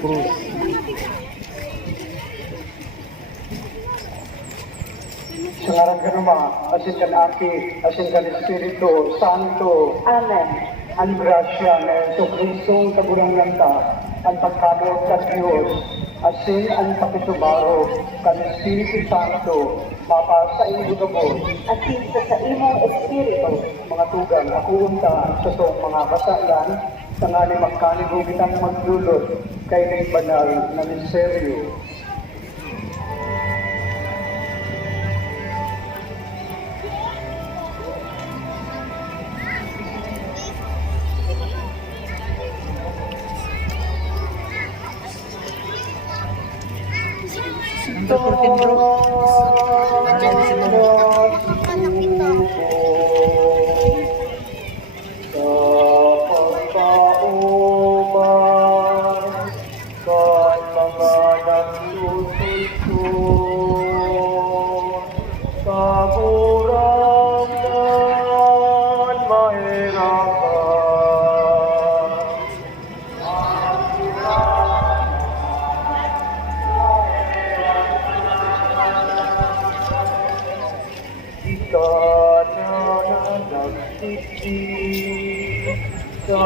Cruz. Sa ngaran ka naman, asin kan Aki, asin kan Espiritu Santo. Amen. Ang grasya ng Yeso Cristo kabulangan ta, ang pagkamot sa Diyos, asin ang pakisubaro kan Espiritu Santo, mapa sa iyong gabon. Asin sa imong espiritu. Mga tugang, ako unta sa itong mga kasalan, sa nga ni magkanigugitang magdulot, kay may banal na misteryo. Number 14 bro. Ika na nagtitipid sa